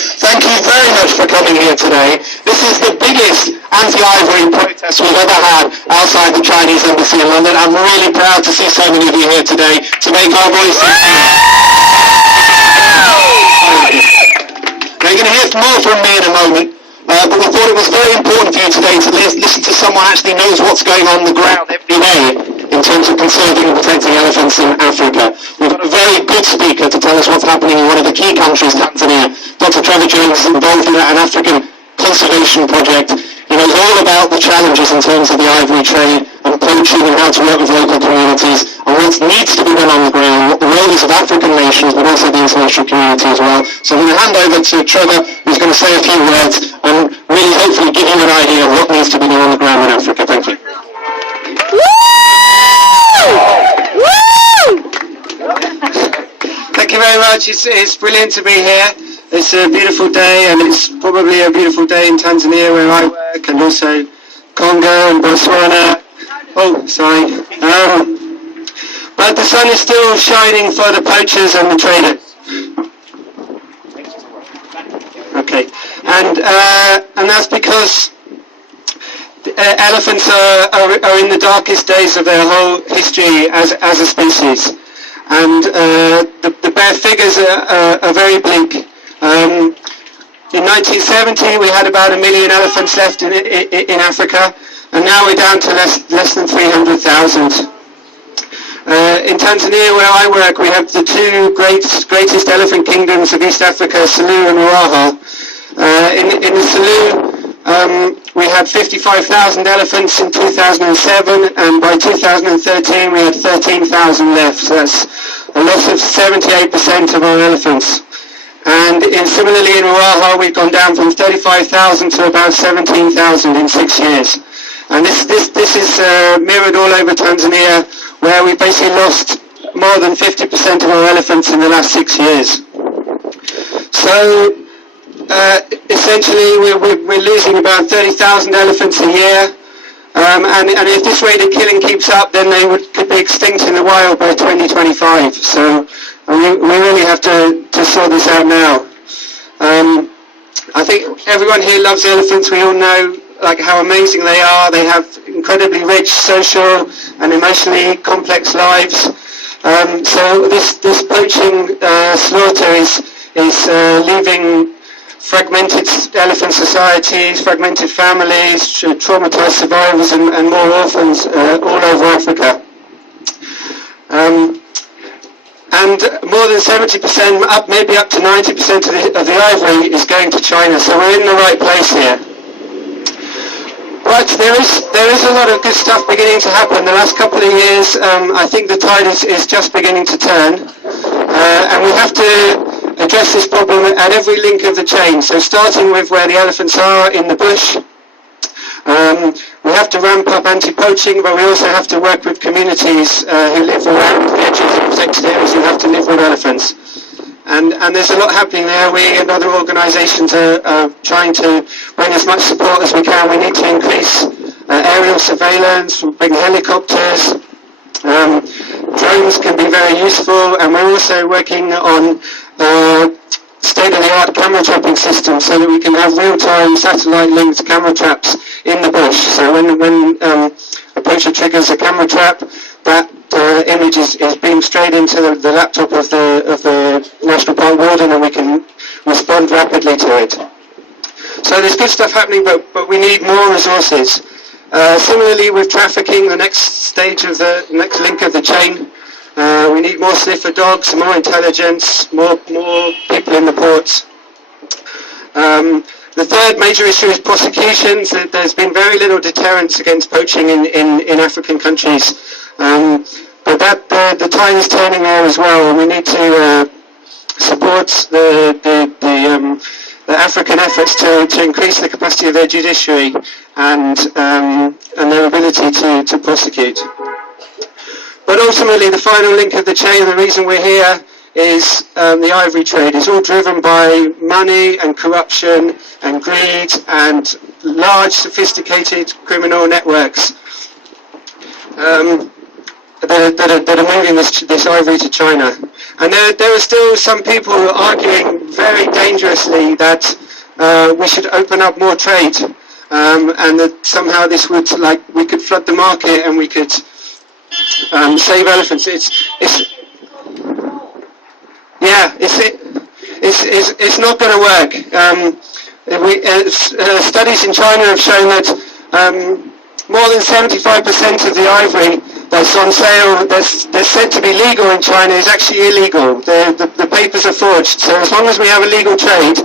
Thank you very much for coming here today. This is the biggest anti-ivory protest we've ever had outside the Chinese embassy in London. I'm really proud to see so many of you here today to make our voices heard. Now you're going to hear more from me in a moment, but we thought it was very important for you today to listen to someone who actually knows what's going on the ground every day in terms of conserving and protecting elephants in Africa. We've got a very good speaker to tell us what's happening in one of the key countries, Tanzania. Dr. Trevor Jones is involved in an African conservation project. He knows all about the challenges in terms of the ivory trade and poaching and how to work with local communities and what needs to be done on the ground, what the role is of African nations but also the international community as well. So I'm going to hand over to Trevor, who's going to say a few words and really hopefully give you an idea of what needs to be done on the ground in Africa. Thank you. Thank you very much. It's brilliant to be here. It's a beautiful day, and it's probably a beautiful day in Tanzania where I work, and also Congo and Botswana. Oh, sorry. But the sun is still shining for the poachers and the traders. Okay, and that's because elephants are in the darkest days of their whole history as a species, and the bare figures are very bleak. In 1970 we had about 1 million elephants left in Africa, and now we're down to less than 300,000. In Tanzania, where I work, we have the two greatest elephant kingdoms of East Africa, Selous and Ruaha. In the Selous, we had 55,000 elephants in 2007, and by 2013 we had 13,000 left. So that's a loss of 78% of our elephants. And similarly in Ruaha, we've gone down from 35,000 to about 17,000 in 6 years. And this is mirrored all over Tanzania, where we basically lost more than 50% of our elephants in the last 6 years. So essentially we're losing about 30,000 elephants a year, and if this rate of killing keeps up, then they could be extinct in the wild by 2025. So we really have to sort this out now. I think everyone here loves elephants. We all know how amazing they are. They have incredibly rich social and emotionally complex lives. So this poaching slaughter is leaving fragmented elephant societies, fragmented families, traumatized survivors and more orphans all over Africa. And more than 70%, maybe up to 90% of the ivory is going to China, so we're in the right place here. But there is a lot of good stuff beginning to happen. The last couple of years, I think the tide is just beginning to turn, and we have to address this problem at every link of the chain. So starting with where the elephants are in the bush, we have to ramp up anti-poaching, but we also have to work with communities who live around the edges of protected areas who have to live with elephants. And there's a lot happening there. We and other organisations are trying to bring as much support as we can. We need to increase aerial surveillance, bring helicopters. Drones can be very useful, and we're also working on state-of-the-art camera trapping systems so that we can have real-time satellite-linked camera traps in the bush. So when a poacher triggers a camera trap, that image is beamed straight into the laptop of the National Park Warden, and we can respond rapidly to it. So there's good stuff happening, but we need more resources. Similarly with trafficking, the next stage of the next link of the chain, we need more sniffer dogs, more intelligence, more people in the ports. The third major issue is prosecutions. There's been very little deterrence against poaching in African countries, but the tide is turning there as well, and we need to support the African efforts to increase the capacity of their judiciary and their ability to prosecute. But ultimately, the final link of the chain, the reason we're here, is the ivory trade. It's all driven by money and corruption and greed and large, sophisticated criminal networks that are moving this ivory to China. And there are still some people arguing very dangerous seriously that we should open up more trade, and that somehow this would, like, we could flood the market and we could save elephants. It's not going to work. Studies in China have shown that more than 75% of the ivory that's on sale, that's said to be legal in China, is actually illegal. The papers are forged. So as long as we have a legal trade,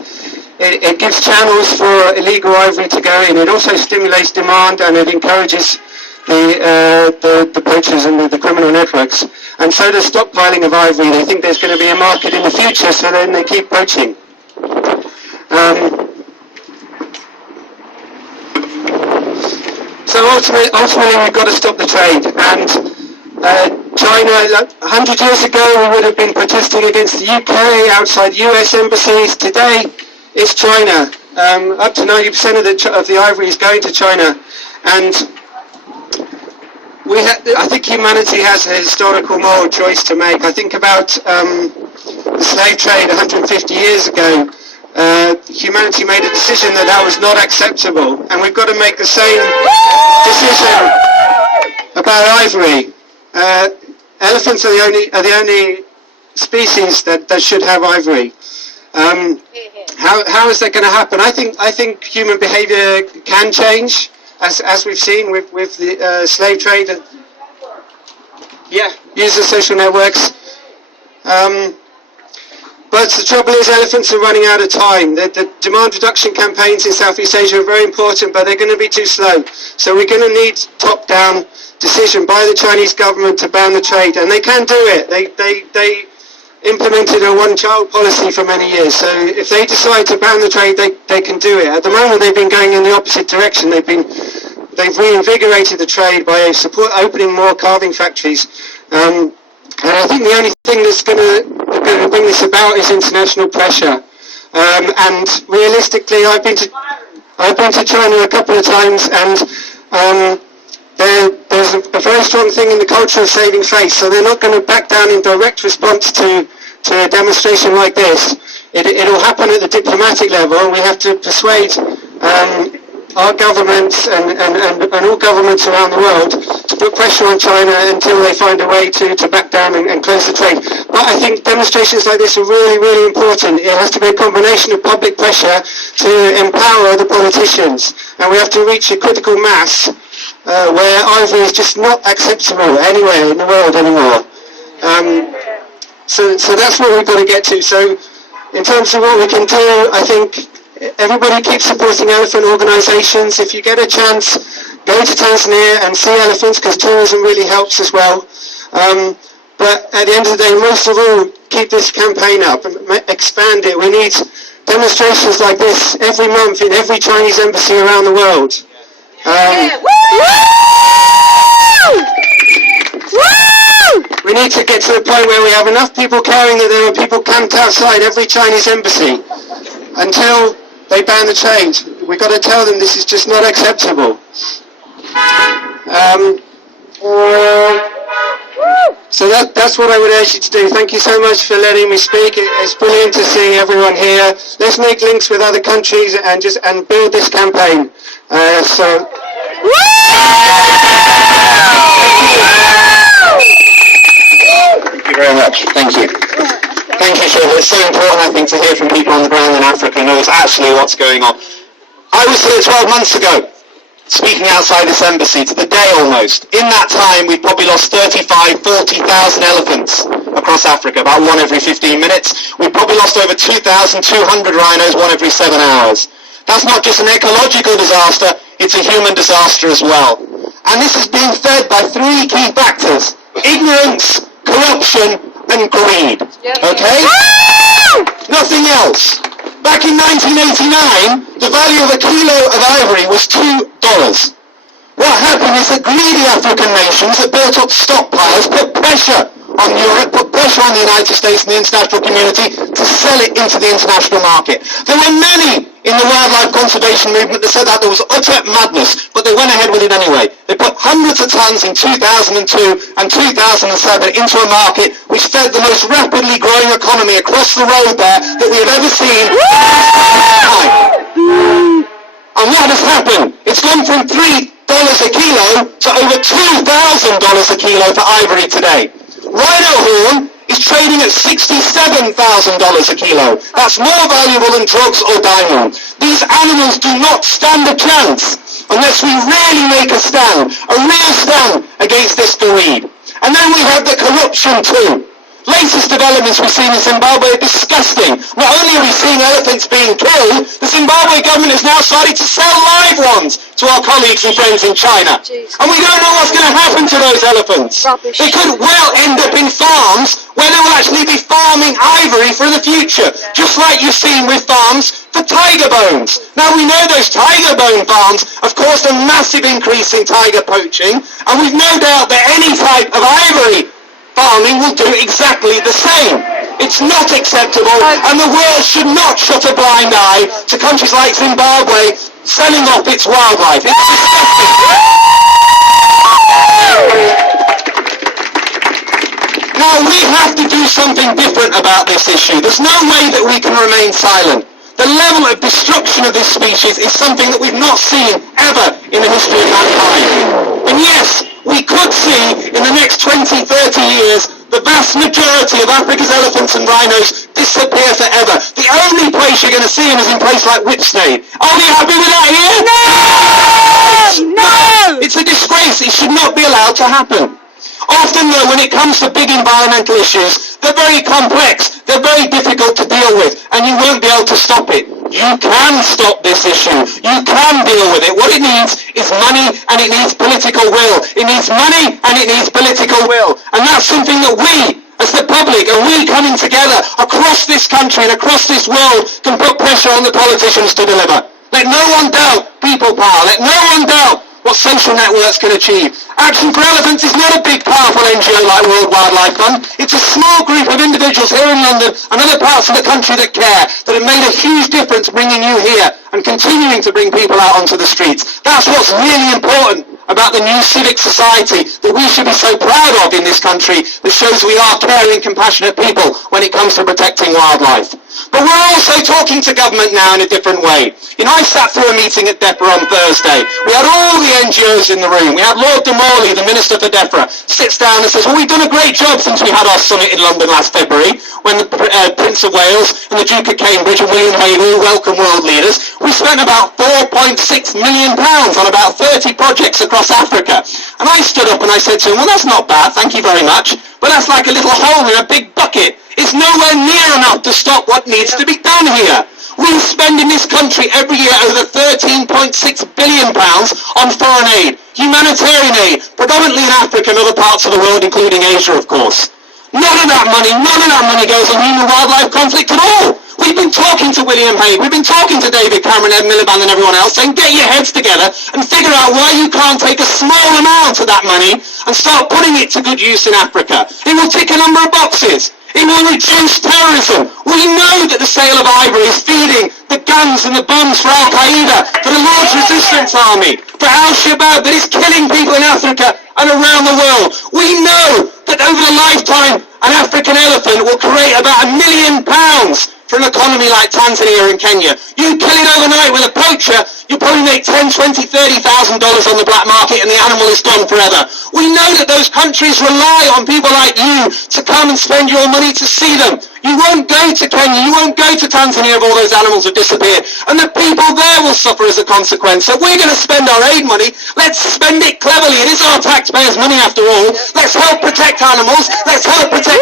it gives channels for illegal ivory to go in. It also stimulates demand, and it encourages the poachers and the criminal networks. And so does stockpiling of ivory. They think there's going to be a market in the future, so then they keep poaching. So ultimately we've got to stop the trade. And China, 100 years ago, we would have been protesting against the UK, outside US embassies. Today, it's China. Up to 90% of the ivory is going to China. And I think humanity has a historical moral choice to make. I think about the slave trade 150 years ago. Humanity made a decision that was not acceptable, and we've got to make the same decision about ivory. Elephants are the only species that should have ivory. How is that going to happen? I think human behaviour can change, as we've seen with the slave trade. Use the social networks. But the trouble is, elephants are running out of time. The demand reduction campaigns in Southeast Asia are very important, but they're going to be too slow. So we're going to need top-down decision by the Chinese government to ban the trade, and they can do it. They implemented a one-child policy for many years, so if they decide to ban the trade, they can do it. At the moment, they've been going in the opposite direction. They've reinvigorated the trade by opening more carving factories. And I think the only thing that's going to bring this about is international pressure. And realistically, I've been to China a couple of times, and there's a very strong thing in the culture of saving face. So they're not going to back down in direct response to a demonstration like this. It'll happen at the diplomatic level, and we have to persuade our governments and all governments around the world to put pressure on China until they find a way to back down and close the trade. But I think demonstrations like this are really, really important. It has to be a combination of public pressure to empower the politicians, and we have to reach a critical mass where ivory is just not acceptable anywhere in the world anymore. So that's what we've got to get to. So in terms of what we can do, I think everybody keeps supporting elephant organisations. If you get a chance, go to Tanzania and see elephants, because tourism really helps as well. But at the end of the day, most of all, keep this campaign up and expand it. We need demonstrations like this every month in every Chinese embassy around the world. We need to get to the point where we have enough people caring that there are people camped outside every Chinese embassy until they ban the trade. We've got to tell them this is just not acceptable. So that's what I would urge you to do. Thank you so much for letting me speak. It's brilliant to see everyone here. Let's make links with other countries and build this campaign. Thank you very much. Thank you. Thank you, Shiv. It's so important, I think, to hear from people on the ground in Africa who knows actually what's going on. I was here 12 months ago, speaking outside this embassy, to the day almost. In that time, we've probably lost 35,000, 40,000 elephants across Africa, about one every 15 minutes. We've probably lost over 2,200 rhinos, one every 7 hours. That's not just an ecological disaster, it's a human disaster as well. And this is being fed by three key factors: ignorance, corruption, and greed. Okay? Nothing else. Back in 1989, the value of a kilo of ivory was $2. What happened is that greedy African nations that built up stockpiles put pressure on Europe, put pressure on the United States and the international community to sell it into the international market. There were many in the wildlife conservation movement that said that there was utter madness, but they went ahead with it anyway. They put hundreds of tons in 2002 and 2007 into a market which fed the most rapidly growing economy across the road there that we have ever seen. happened? It's gone from $3 a kilo to over $2,000 a kilo for ivory today. Rhino horn is trading at $67,000 a kilo. That's more valuable than drugs or diamond. These animals do not stand a chance unless we really make a stand, a real stand against this greed. And then we have the corruption too. Latest developments we've seen in Zimbabwe are disgusting. Not only are we seeing elephants being killed, the Zimbabwe government has now started to sell live ones to our colleagues and friends in China. And we don't know what's going to happen to those elephants. Rubbish. They could well end up in farms where they will actually be farming ivory for the future, just like you've seen with farms for tiger bones. Now we know those tiger bone farms have caused a massive increase in tiger poaching, and we've no doubt that any type of ivory farming will do exactly the same. It's not acceptable, and the world should not shut a blind eye to countries like Zimbabwe selling off its wildlife. It's disgusting. Now we have to do something different about this issue. There's no way that we can remain silent. The level of destruction of this species is something that we've not seen ever in the history of mankind. And yes, we could see in the next 20, 30 years the vast majority of Africa's elephants and rhinos disappear forever. The only place you're going to see them is in places like Whipsnade. Are we happy with that here? No! No! It's a disgrace. It should not be allowed to happen. Often though, when it comes to big environmental issues, they're very complex, they're very difficult to deal with, and you won't be able to stop it. You can stop this issue. You can deal with it. What it needs is money, and it needs political will. It needs money, and it needs political will. And that's something that we, as the public, and we coming together across this country and across this world, can put pressure on the politicians to deliver. Let no one doubt people power. Let no one doubt what social networks can achieve. Action for Elephants is not a big, powerful NGO like World Wildlife Fund. It's a small group of individuals here in London and other parts of the country that care, that have made a huge difference bringing you here and continuing to bring people out onto the streets. That's what's really important about the new civic society that we should be so proud of in this country, that shows we are caring, compassionate people when it comes to protecting wildlife. But we're also talking to government now in a different way. You know, I sat through a meeting at DEFRA on Thursday. We had all the NGOs in the room. We had Lord de Morley, the Minister for DEFRA, sits down and says, well, we've done a great job since we had our summit in London last February, when the Prince of Wales and the Duke of Cambridge and William Hague all welcome world leaders. We spent about £4.6 million on about 30 projects across Africa. And I stood up and I said to him, well, that's not bad, thank you very much, but that's like a little hole in a big bucket. It's nowhere near enough to stop what needs to be done here. We spend in this country every year over £13.6 billion on foreign aid, humanitarian aid, predominantly in Africa and other parts of the world, including Asia, of course. None of that money goes on human wildlife conflict at all. We've been talking to William Hague, we've been talking to David Cameron, Ed Miliband and everyone else, saying get your heads together and figure out why you can't take a small amount of that money and start putting it to good use in Africa. It will tick a number of boxes. It will reduce terrorism. We know that the sale of ivory is feeding the guns and the bombs for Al-Qaeda, for the Lord's Resistance Army, for Al-Shabaab that is killing people in Africa and around the world. We know that over the lifetime an African elephant will create about £1 million for an economy like Tanzania and Kenya. You kill it overnight with a poacher, you probably make $10,000, $20,000, $30,000 on the black market and the animal is gone forever. We know that those countries rely on people like you to come and spend your money to see them. You won't go to Kenya, you won't go to Tanzania if all those animals have disappeared. And the people there will suffer as a consequence. So we're going to spend our aid money, let's spend it cleverly. It is our taxpayers' money after all. Let's help protect animals, let's help protect...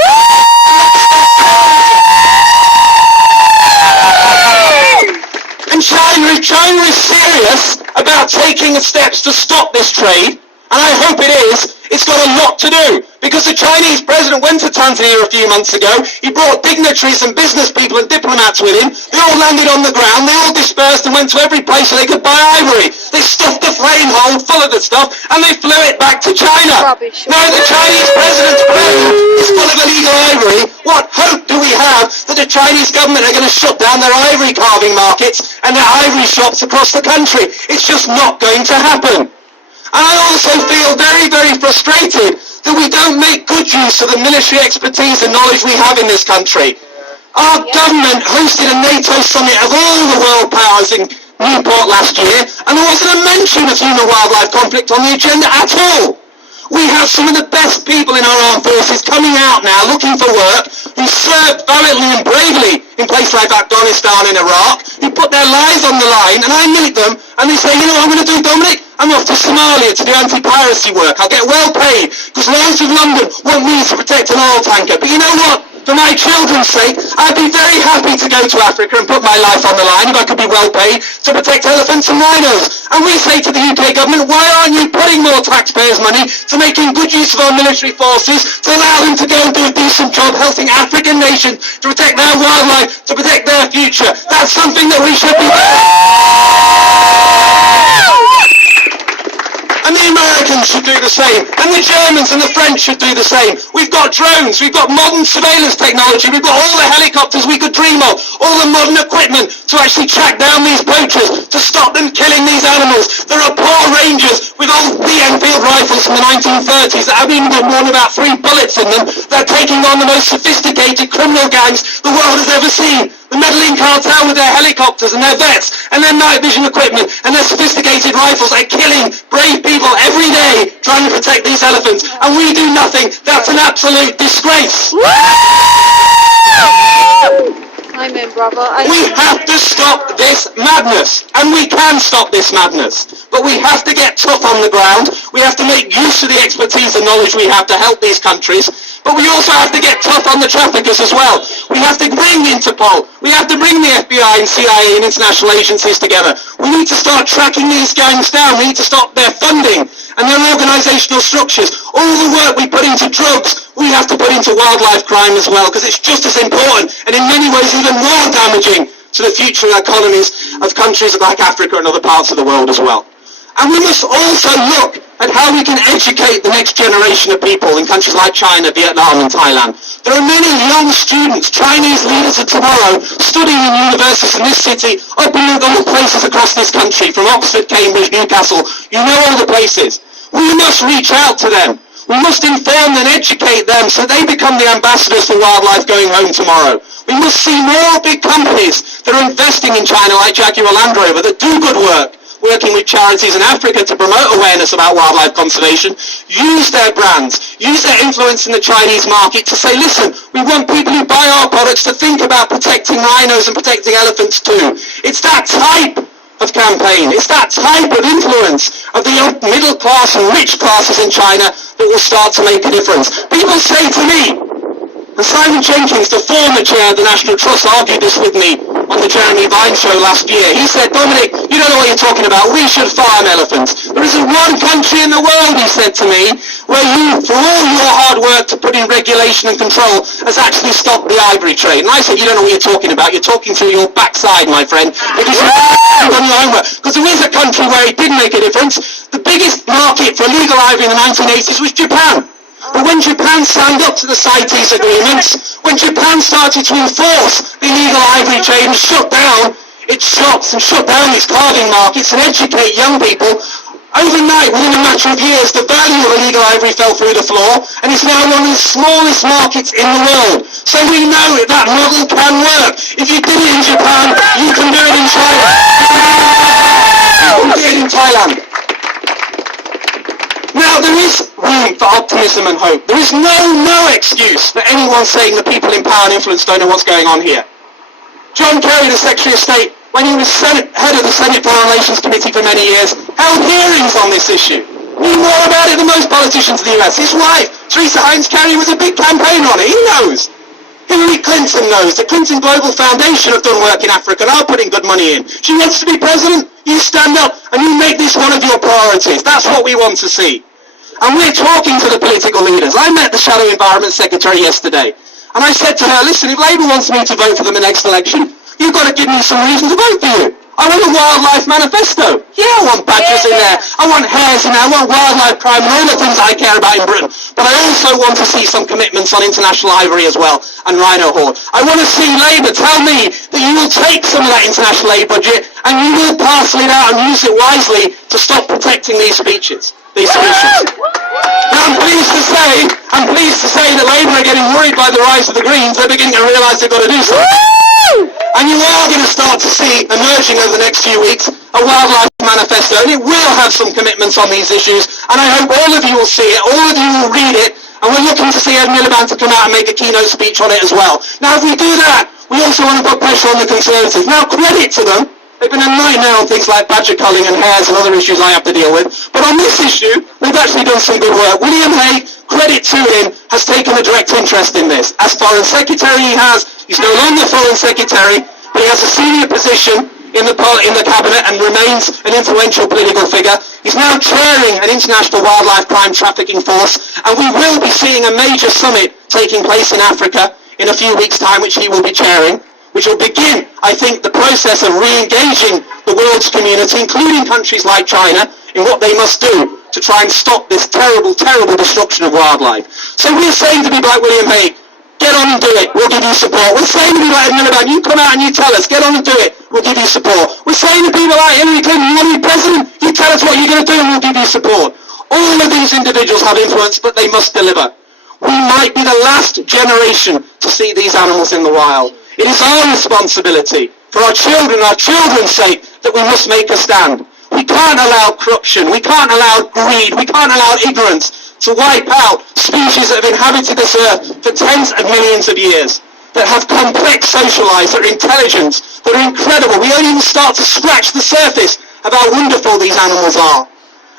And China is serious about taking steps to stop this trade, and I hope it is. It's got a lot to do, because the Chinese president went to Tanzania a few months ago. He brought dignitaries and business people and diplomats with him. They all landed on the ground, they all dispersed and went to every place so they could buy ivory. They stuffed the flame hold full of the stuff and they flew it back to China. Rubbish. Now the Chinese president's plane is full of illegal ivory. What hope do we have that the Chinese government are going to shut down their ivory carving markets and their ivory shops across the country? It's just not going to happen. And I also feel very, very frustrated that we don't make good use of the military expertise and knowledge we have in this country. Our government hosted a NATO summit of all the world powers in Newport last year, and there wasn't a mention of human-wildlife conflict on the agenda at all. We have some of the best people in our armed forces coming out now looking for work, who served valiantly and bravely in places like Afghanistan and Iraq, who put their lives on the line, and I meet them, and they say, you know what I'm going to do, Dominic? I'm off to Somalia to do anti-piracy work. I'll get well paid, because Lloyd's of London want me to protect an oil tanker. But you know what? For my children's sake, I'd be very happy to go to Africa and put my life on the line if I could be well paid to protect elephants and rhinos. And we say to the UK government, why aren't you putting more taxpayers' money to making good use of our military forces to allow them to go and do a decent job helping African nations to protect their wildlife, to protect their future? That's something that we should be doing. And the Americans should do the same, and the Germans and the French should do the same. We've got drones, we've got modern surveillance technology, we've got all the helicopters we could dream of, all the modern equipment to actually track down these poachers, to stop them killing these animals. There are poor rangers with old Enfield rifles from the 1930s that haven't even got more than about 3 bullets in them. They're taking on the most sophisticated criminal gangs the world has ever seen. The Medellin cartel with their helicopters and their vets and their night vision equipment and their sophisticated rifles are killing brave people every day trying to protect these elephants, and we do nothing. That's an absolute disgrace. Amen, brother. We have to stop this madness, and we can stop this madness, but we have to get tough on the ground. We have to make use of the expertise and knowledge we have to help these countries, but we also have to get tough on the traffickers as well. We have to bring Interpol, we have to bring the FBI and CIA and international agencies together. We need to start tracking these gangs down. We need to stop their funding and their organisational structures. All the work we put into drugs, we have to put into wildlife crime as well, because it's just as important and in many ways even more damaging to the future economies of countries like Africa and other parts of the world as well. And we must also look at how we can educate the next generation of people in countries like China, Vietnam and Thailand. There are many young students, Chinese leaders of tomorrow, studying in universities in this city, up in other places across this country, from Oxford, Cambridge, Newcastle, you know all the places. We must reach out to them. We must inform and educate them so they become the ambassadors for wildlife going home tomorrow. We must see more big companies that are investing in China, like Jaguar Land Rover, that do good work, working with charities in Africa to promote awareness about wildlife conservation, use their brands, use their influence in the Chinese market to say, listen, we want people who buy our products to think about protecting rhinos and protecting elephants too. It's that type of campaign, it's that type of influence of the middle class and rich classes in China that will start to make a difference. People say to me, and Simon Jenkins, the former chair of the National Trust, argued this with me on the Jeremy Vine show last year. He said, Dominic, you don't know what you're talking about. We should farm elephants. There isn't one country in the world, he said to me, where you, for all your hard work to put in regulation and control, has actually stopped the ivory trade. And I said, you don't know what you're talking about. You're talking through your backside, my friend, because you've done your homework. Because there is a country where it did make a difference. The biggest market for illegal ivory in the 1980s was Japan. But when Japan signed up to the CITES agreements, when Japan started to enforce the illegal ivory trade and shut down its shops and shut down its carving markets and educate young people, overnight, within a matter of years, the value of illegal ivory fell through the floor, and it's now one of the smallest markets in the world. So we know that model can work. If you did it in Japan, you can do it in China. You can do it in Thailand. Now, there is room for optimism and hope. There is no excuse for anyone saying the people in power and influence don't know what's going on here. John Kerry, the Secretary of State, when he was head of the Senate Foreign Relations Committee for many years, held hearings on this issue. Knew more about it than most politicians in the US. His wife, Teresa Heinz Kerry, was a big campaigner on it. He knows. Hillary Clinton knows. The Clinton Global Foundation have done work in Africa and are putting good money in. She wants to be president. You stand up and you make this one of your priorities. That's what we want to see. And we're talking to the political leaders. I met the Shadow Environment Secretary yesterday. And I said to her, listen, if Labour wants me to vote for them in the next election, you've got to give me some reason to vote for you. I want a wildlife manifesto. Yeah, I want badgers in there. I want hares in there. I want wildlife crime and all the things I care about in Britain. But I also want to see some commitments on international ivory as well and rhino horn. I want to see Labour tell me that you will take some of that international aid budget and you will parcel it out and use it wisely to stop protecting these species. Now I'm pleased to say that Labour are getting worried by the rise of the Greens. They're beginning to realise they've got to do something. And you are going to start to see emerging over the next few weeks a wildlife manifesto, and it will have some commitments on these issues, and I hope all of you will see it, all of you will read it, and we're looking to see Ed Miliband to come out and make a keynote speech on it as well. Now, if we do that, we also want to put pressure on the Conservatives. Now, credit to them. They've been a nightmare on things like badger culling and hares and other issues I have to deal with, but on this issue, they've actually done some good work. William Hague, credit to him, has taken a direct interest in this. As Foreign Secretary he has, he's no longer Foreign Secretary, but he has a senior position in the cabinet and remains an influential political figure. He's now chairing an international wildlife crime trafficking force, and we will be seeing a major summit taking place in Africa in a few weeks' time, which he will be chairing, which will begin, I think, the process of re-engaging the world's community, including countries like China, in what they must do to try and stop this terrible, terrible destruction of wildlife. So we're saying to people like William Hague, get on and do it, we'll give you support. We're saying to people like Ed Miliband, you come out and you tell us, get on and do it, we'll give you support. We're saying to people like Hillary Clinton, you want to be president, you tell us what you're going to do and we'll give you support. All of these individuals have influence, but they must deliver. We might be the last generation to see these animals in the wild. It is our responsibility, for our children's sake, that we must make a stand. We can't allow corruption, we can't allow greed, we can't allow ignorance to wipe out species that have inhabited this earth for tens of millions of years, that have complex social lives, that are intelligent, that are incredible. We only even start to scratch the surface of how wonderful these animals are.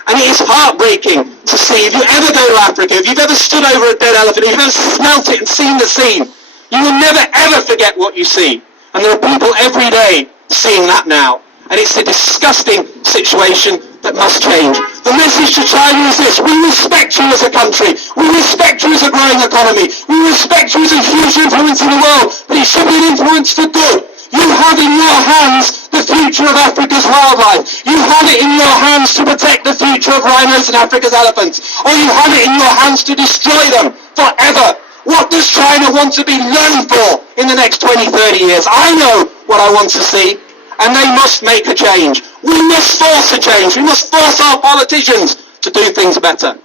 And it is heartbreaking to see, if you ever go to Africa, if you've ever stood over a dead elephant, if you've ever smelt it and seen the scene, you will never ever forget what you see. And there are people every day seeing that now. And it's a disgusting situation that must change. The message to China is this: we respect you as a country, we respect you as a growing economy, we respect you as a huge influence in the world, but it should be an influence for good. You have in your hands the future of Africa's wildlife. You have it in your hands to protect the future of rhinos and Africa's elephants, or you have it in your hands to destroy them forever. What does China want to be known for in the next 20, 30 years? I know what I want to see, and they must make a change. We must force a change. We must force our politicians to do things better.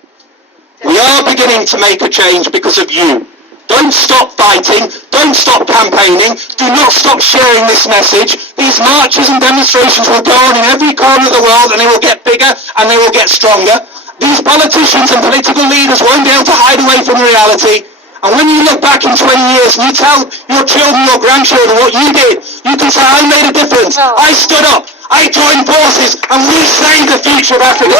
We are beginning to make a change because of you. Don't stop fighting. Don't stop campaigning. Do not stop sharing this message. These marches and demonstrations will go on in every corner of the world, and they will get bigger and they will get stronger. These politicians and political leaders won't be able to hide away from reality. And when you look back in 20 years and you tell your children, your grandchildren what you did, you can say, I made a difference. I stood up. I joined forces, and we saved the future of Africa.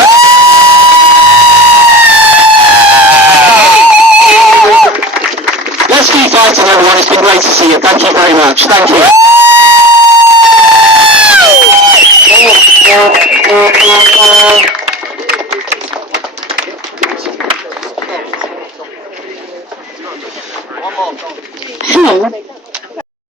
Let's keep fighting, everyone. It's been great to see you. Thank you very much. Thank you. Hello.